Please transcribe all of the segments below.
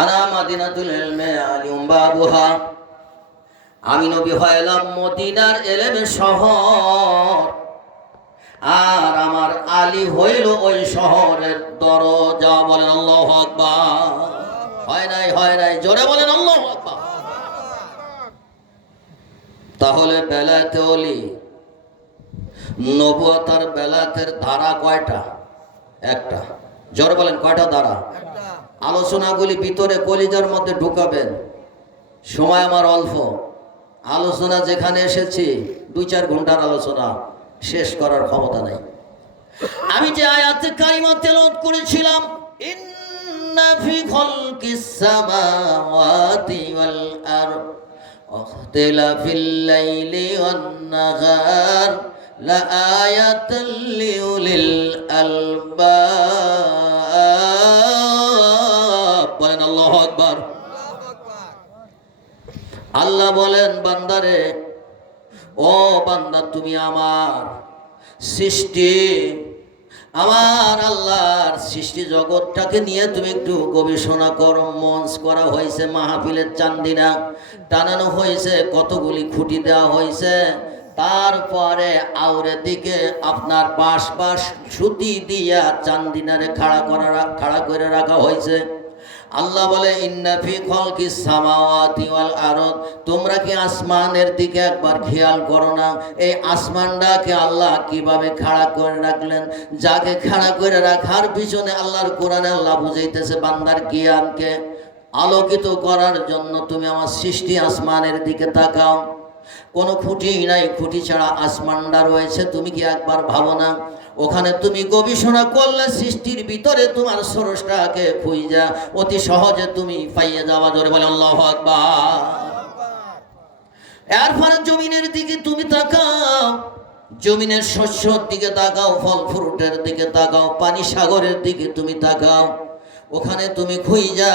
আনা মাদিনাতুল ইলমি আলিউম বাবুহা, আমি নবী হইলাম মদিনার ইলমের শহর, আর আমার আলী হইল ওই শহরের দরজা। বলেন আল্লাহু আকবার। হয় নাই, জোরে বলেন আল্লাহু আকবার। তাহলে বেলায়েতে ওলি নবুয়তার বেলায়েতের ধারা কয়টা? একটা। জোরে বলেন কয়টা ধারা? আলোচনাগুলি ভিতরে কলিজার মধ্যে ঢুকাবেন। সময় আমার অল্প, আলোচনা যেখানে এসেছি 2-4 ঘন্টার আলোচনা শেষ করার ক্ষমতা নাই। আমি যে আয়াতে কারিমা তেলাওয়াত করেছিলাম, ইন্না ফি খালকিস সামাওয়াতি ওয়াল আরদ ওয়াখতিলাফিল লাইলি ওয়ান নাহার লাআয়াতাল লিউলিল আলবাব। বলেন আল্লাহু আকবার। আল্লাহ বলেন, বান্দারে, ও বান্দা, তুমি আমার সৃষ্টি, আমার আল্লাহর সৃষ্টি জগৎটাকে নিয়ে তুমি একটু গবেষণা করো। মঞ্চ করা হয়েছে, মাহফিলের চান্দিনা টানানো হয়েছে, কতগুলি খুঁটি দেওয়া হয়েছে, তারপরে আউরে দিকে আপনার বাঁশ সুতি দিয়া চান্দিনারে খাড়া করে রাখা হয়েছে। আল্লাহ বলে, ইন্না ফি খালকিস সামাওয়াতি ওয়াল আরদ, তোমরা কি আসমানের দিকে একবার খেয়াল করো না? এই আসমানটাকে আল্লাহ কিভাবে খাড়া করে রাখলেন। যাকে খাড়া করে রাখার পিছনে আল্লাহর কোরআনে আল্লাহ বুঝাইতেছে, বান্দার জ্ঞানকে আলোকিত করার জন্য তুমি আমার সৃষ্টি আসমানের দিকে তাকাও। কোনো খুঁটি নাই, খুঁটি ছাড়া আসমানটা রয়েছে, তুমি কি একবার ভাবো না? ওখানে তুমি গবেষণা করলে সৃষ্টির ভিতরে তোমার স্রষ্টাকে খুঁজা অতি সহজে তুমি পাইয়ে যাওয়া। ধরে বলে আল্লাহু আকবার। এরপরে জমিনের দিকে তুমি তাকাও, জমিনের শস্যর দিকে তাকাও, ফল ফ্রুটের দিকে তাকাও, পানি সাগরের দিকে তুমি তাকাও, ওখানে তুমি খুঁজা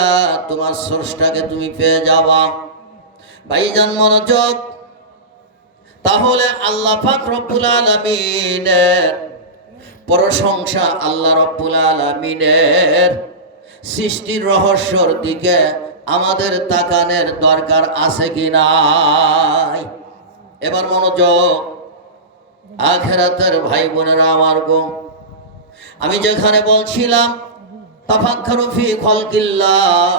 তোমার স্রষ্টাকে তুমি পেয়ে যাবা। ভাইজান মনোযোগ। তাহলে আল্লাহ পাক রব্বুল আলামিনের প্রশংসা, আল্লাহ রব্বুল আলামিনের সৃষ্টির রহস্যর দিকে আমাদের তাকানোর দরকার আছে কি নাই? এবার মনোযোগ। আখিরাতের ভাই বোনেরা আমার গো, আমি যেখানে বলছিলাম তাফাক্কারু ফি খালকিল্লাহ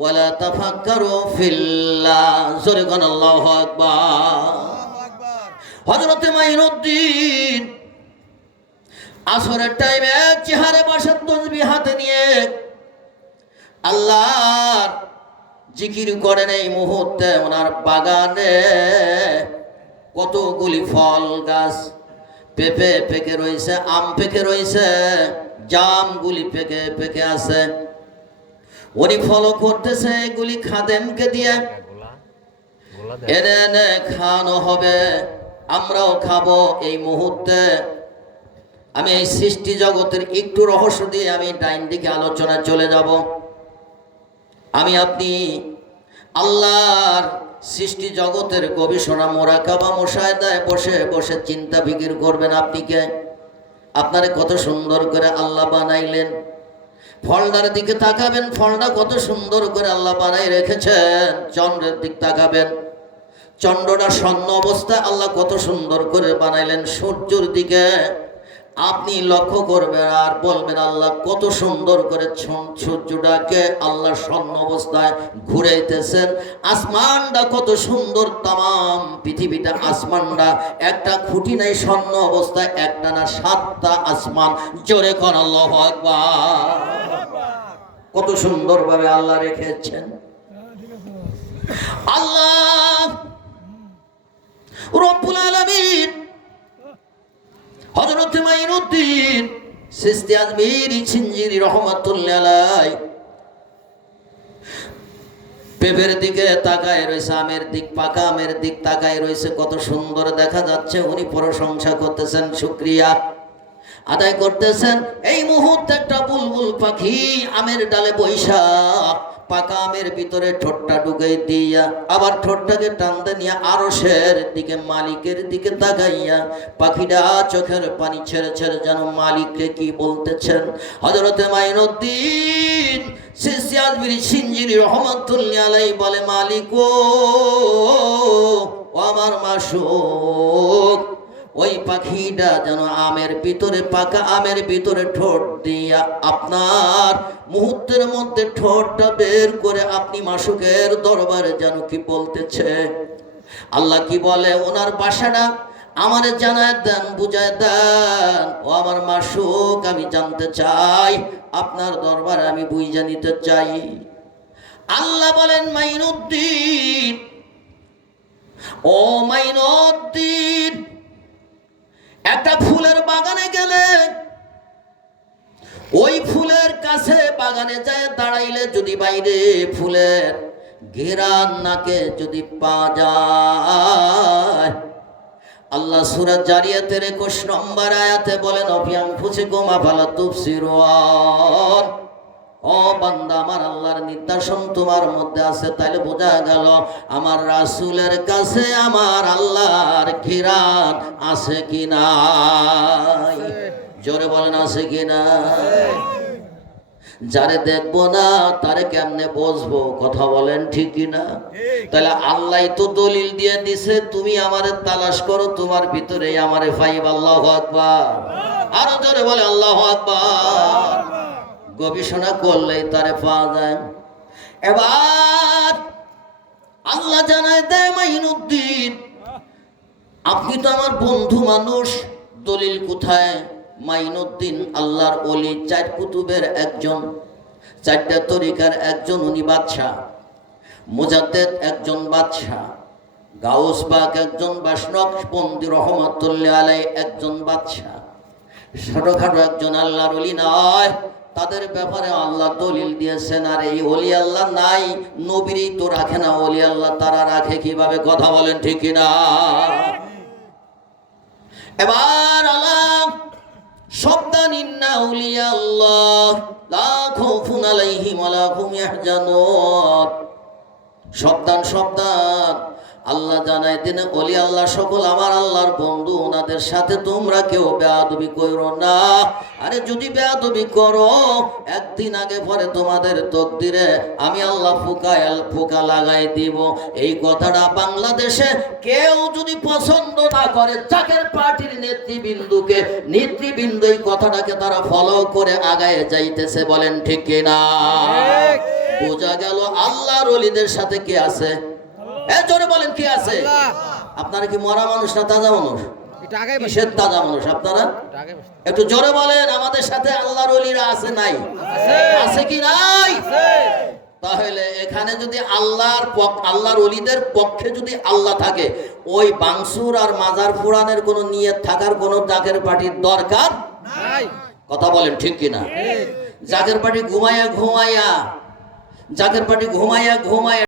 ওয়ালা তাফাক্কারু ফিল্লাহ, জোরে কোন আল্লাহু আকবার। হযরত মাইনুদ্দিন আসরের টাইমে এক চেহারে বসে তাসবিহ হাতে নিয়ে আল্লাহর জিকির করেন। এই মুহূর্তে ওনার বাগানে কতগুলি ফল গাছ, পেঁপে পেকে রয়েছে, আম পেকে রয়েছে, জামগুলি পেকে আছে। উনি ফলো করতেছে এগুলি খাদেমকে দিয়ে, এনে খাওয়ানো হবে, আমরাও খাবো। এই মুহূর্তে আমি এই সৃষ্টি জগতের একটু রহস্য দিয়ে আমি ডাইন দিকে আলোচনায় চলে যাব। আমি আপনি আল্লাহর সৃষ্টি জগতের গবেষণা মোরাকাবা মুশাহাদায় বসে বসে চিন্তা ফিকির করবেন। আপনি কে? আপনারে কত সুন্দর করে আল্লাহ বানাইলেন। ফলটার দিকে তাকাবেন, ফলটা কত সুন্দর করে আল্লাহ বানাই রেখেছেন। চন্দ্রের দিক তাকাবেন, চন্দ্রটা স্বর্ণ অবস্থায় আল্লাহ কত সুন্দর করে বানাইলেন। সূর্যের দিকে আপনি লক্ষ্য করবেন আর বলবেন, আল্লাহ কত সুন্দর করে সূর্যটাকে আল্লাহ স্বর্ণ অবস্থায় ঘুরাইতেছেন। আসমানটা কত সুন্দর, তাম পৃথিবীটা আসমানটা একটা খুঁটি নাই, স্বর্ণ অবস্থায় একটা না 7টা আসমান। জোরে কর আল্লাহু আকবার। কত সুন্দর ভাবে আল্লাহ রেখেছেন। আল্লাহ রব্বুল আলামিন হযরত মাইনুদ্দিন চিশতি আজমিরি ছিনজিরি রহমাতুল্লাহ আলাইহি পেঁপের দিকে তাকায় রয়েছে, আমের দিক, পাকা আমের দিক তাকায় রয়েছে, কত সুন্দর দেখা যাচ্ছে। উনি প্রশংসা করতেছেন, শুকরিয়া। আদায় করতেছেন। এই মুহূর্তে একটা বুলবুল পাখি আমের ডালে বৈশা পাকা আমের ভিতরে ঠোঁটটা ঢুকে দিয়া আবার ঠোঁটটাকে টানতে নিয়ে আরশের দিকে মালিকের দিকে তাকাইয়া পাখিটা চোখের পানি ছেড়ে ছেড়ে যেন মালিককে কি বলতেছেন। হযরতে মাইনুদ্দিন সিরসিয়াজবিরি সিঞ্জিরি রহমাতুল্লাহি আলাইহি বলে, মালিক ও আমার মাশূক, ওই পাখিটা যেন আমের ভিতরে পাকা আমের ভিতরে ঠোঁট দিয়া আপনার মুহূর্তের মধ্যে ঠোঁটটা বের করে আপনি মাশূকের দরবারে যেন কি বলতেছে। আল্লাহ কি বলে ওনার ভাষাটা আমারে জানায় দেন, বুঝায় দেন। ও আমার মাশূক, আমি জানতে চাই, আপনার দরবারে আমি বুঝে নিতে চাই। আল্লাহ বলেন, মাইনুদ্দিন, ও মাইনুদ্দিন, একটা ফুলের বাগানে গেলে ওই ফুলের কাছে বাগানে যায় দাঁড়াইলে যদি বাইরে ফুলের ঘেরান নাকে যদি পাওয়া যায়, আল্লাহ সূরা জারিয়াতের 21 নম্বর আয়াতে বলেন, অফি আনফুসিকুম আফালা তুবসিরুন। ও বান্দা, আমার আল্লাহর নির্দেশন তোমার মধ্যে আছে, তাইলে বোঝা গেল আমার রাসূলের কাছে আমার আল্লাহর ঘিরান আছে কি নাই? জোরে বলেন, আছে কি না? যারে দেখবো না তারে কেমনে বুঝবো? কথা বলেন, ঠিক কি না? তাহলে আল্লাহ তো দলিল দিয়ে দিছে, তুমি আমারে তালাশ করো, তোমার ভিতরে আমারে পাইবা। আল্লাহু আকবার। আরো জোরে বলে আল্লাহু আকবার। গবেষণা করলেই তারে পাওয়া যায়। এবার আল্লাহ জানায় দেয়, মাইনুদ্দিন, আপনি তো আমার বন্ধু মানুষ, দলিল কোথায়? মাইনুদ্দিন আল্লাহর ওলি, 4 কুতুবের একজন, 4টা তরিকার একজন, উনি বাদশাহ। মুজাদ্দেদ একজন বাদশাহ, গাউস পাক একজন, বাসনকবন্দি রহমাতুল্লাহি আলাইহি একজন বাদশাহ। ছোটখাটো একজন আল্লাহর ওলি নয়, তাদের ব্যাপারে আল্লাহ দলিল দিয়েছেন। আর এই ওলি আল্লাহ নাই, নবীরই তো রাখে না, ওলি আল্লাহ তারা রাখে কিভাবে? কথা বলেন, ঠিক কিনা? এবার আল্লাহ সাবধান, ইন্না আউলিয়া আল্লাহ লা খাউফুন আলাইহিম ওয়া লা হুম ইয়াহজানুন। সাবধান, সাবধান। আল্লাহ জানাই দিন, ওলি আল্লাহ সকল আমার আল্লাহর বন্ধু, ওনাদের সাথে তোমরা কেউ বেয়াদবি করো না। আরে যদি বেয়াদবি করো, একদিন আগে পরে তোমাদের তকদিরে আমি আল্লাহ ফোকা লাগাই দিব। এই কথাটা বাংলাদেশে কেউ যদি পছন্দ না করে, জাকের পার্টির নেতৃবৃন্দ এই কথাটাকে তারা ফলো করে আগায় যাইতেছে। বলেন, ঠিক কিনা? বোঝা গেল আল্লাহর ওলিদের সাথে কে আছে? জোরে বলেন, কি আছে? আপনারা কি মরা মানুষ না তাজা মানুষ? কিসের তাজা মানুষ আপনারা? একটু জোরে বলেন, আমাদের সাথে আল্লাহর ওলিরা আছে নাই? আছে কি নাই? তাহলে এখানে যদি আল্লাহর ওলিদের পক্ষে যদি আল্লাহ থাকে, ওই বাংসুর আর মাজার ফুরানের কোনো নিয়ত থাকার কোনো জাকের পার্টির দরকার নাই। কথা বলেন, ঠিক কিনা? জাকের পার্টি ঘুমায়া